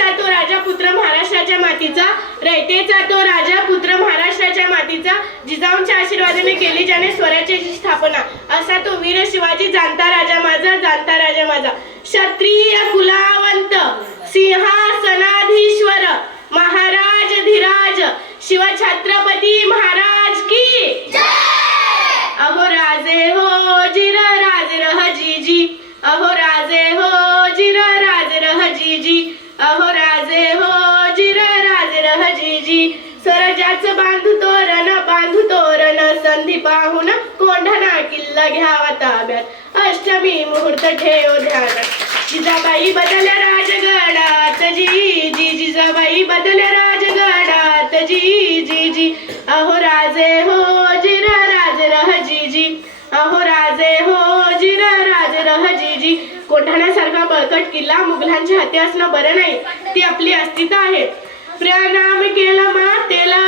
रयतेचा तो राजा पुत्र महाराष्ट्राच्या मातीचा. रयतेचा तो राजा पुत्र महाराष्ट्राच्या मातीचा. जिजाऊंच्या आशीर्वादाने केली ज्याने स्वराज्याची स्थापना. असा तो वीर शिवाजी जाणता राजा माझा जाणता राजा माझा. क्षत्रिय कुलावंत सिंहासनाधीश्वर स्वराज्याचं बांधू तोरण बांधू तोरण संधी पाहून कोंढाणा किल्ला घ्यावा ताब्यात. अष्टमी मुहूर्त ठेव ध्यान. जिजाबाई बदल्या राजगडात जी जी जिजाबाई बदल्या राजगडात जी जी जी. अहो राजे हो जिर राज रह जी जी. अहो राजे हो जिर राज रह जी जी. कोठाण्यासारखा बळकट किल्ला मुघलांच्या हाती असणं बरं नाही. ती आपली अस्तित्व आहे. प्रणाम केला मातेला.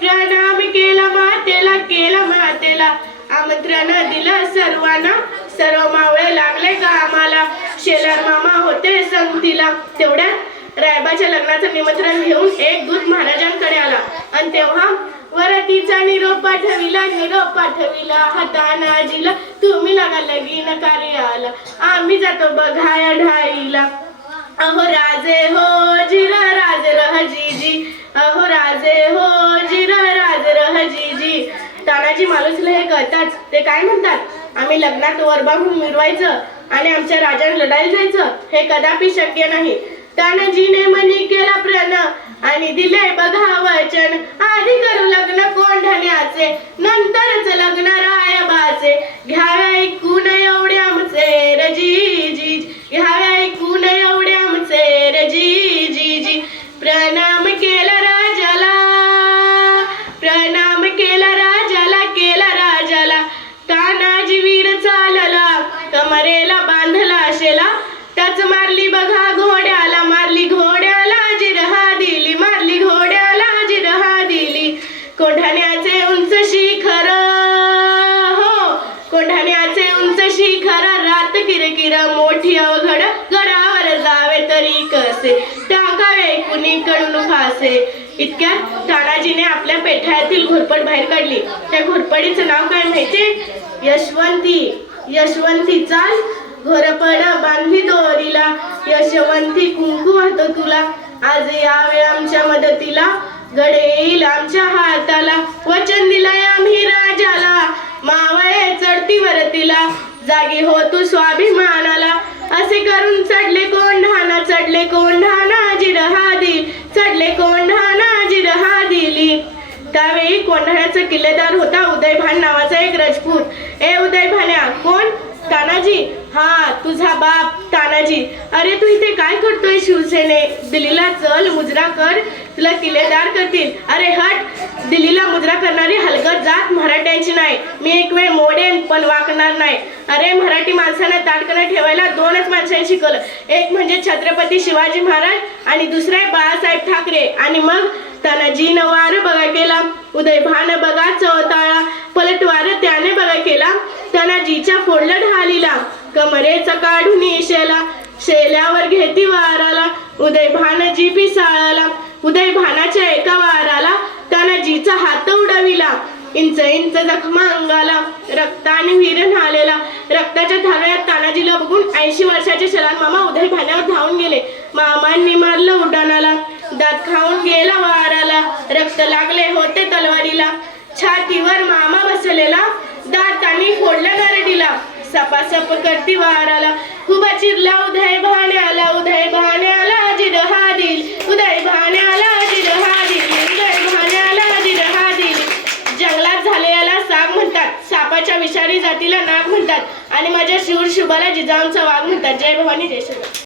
प्रणाम केला मातेला केला मातेला. आमंत्रण दिलं सर्वांना. सर्व मावळे लागले का आम्हाला शेलार मामा होते संगतीला. तेवढ्यात रायबाच्या लग्नाचं निमंत्रण घेऊन एक दूत महाराजांकडे आला. आणि तेव्हा वरतीचा निरोप पाठविला निरोप पाठविला. हाताना जिला तुम्ही लागा लगीन कार्याला. आम्ही जातो बघाया ढाईला. अहो राजे हो जिर राज रह जी. जी अहो राजे हो जिर राज रह जी. जी तानाजी मालुसले हे कळतात ते काय म्हणतात? आम्ही लग्नात वरबा मिरवायचं आणि आमच्या राजाने लढायला जायचं हे कदापि शक्य नाही. तानाजीने मनी केला प्रण आणि दिले बघा मोठी अवघड गडावर जावे तरी कसे? टाकावे कुणीकडून फासे? इतक्या तानाजीने आपल्या पेठाळ्यातील घोरपड बाहेर काढली. त्या घोरपडीचं नाव काय माहितीये यशवंती. यशवंती चाल घोरपड बांधली दोरीला. यशवंती कुंकू वाहतो तुला. आज यावे आमच्या मदतीला गडे येईल आमच्या हाताला. वचन दिलाय आम्ही राजाला. मावळे चढती वरतीला. जागी हो तू स्वाभिमानाला असे करून चढले कोंढाणा चढले कोंढाणा जिरहा दिली. चढले कोंढाणा जिरहा दिली. त्यावेळी कोंढाण्याचा किल्लेदार होता उदयभान नावाचा एक राजपूत. ए उदयभान्या कोण? तानाजी हा तुझा बाप तानाजी. अरे तू इथे काय करतोय शिवसेने? दिल्लीला चल मुजरा कर. तुला किल्लेदार करतील. अरे हट. दिल्लीला मुजरा करणारी हलगत जात मराठ्यांची नाही. मी एक वेळ मोडेन पण वाकणार नाही. अरे मराठी माणसाने ताटकणं ठेवायला दोनच माणसांनी शिकवलं एक म्हणजे छत्रपती शिवाजी महाराज आणि दुसरा आहे बाळासाहेब ठाकरे. आणि मग तानाजीनं वार बघा केला. उदय भान बघा चौताळा पलटवार त्याने बघा असताना जीच्या फोडलं ढालीला. कमरेचा काढून शेला शेल्यावर घेती वाराला. उदय भानजी पिसाळाला. उदय भानाच्या एका वाराला तानाजीचा हात उडविला. इंच इंच जखमा अंगाला. रक्ताने विहीर न्हालेला. रक्ताच्या धाव्यात तानाजीला बघून ऐंशी वर्षाचे शरण मामा उदय भाण्यावर धावून गेले. मामांनी मारलं उड्डाणाला. दात खाऊन गेला वाराला. रक्त लागले होते तलवारीला. छातीवर मामा बसलेला. दातानी फोडल्या गारडीला. सपासप करती वाराला. खूप चिरला उदय भाण्याला उदय आजी जिरहा दिल. उदय आजी जिरहा दिल. उदय आजी जिरहा दिल. जंगलात झाले याला साप म्हणतात सापाच्या विषारी जातीला नाग म्हणतात आणि माझ्या शिवर शुभाला जिजाऊंचा वाघ म्हणतात. जय भवानी जय शिवा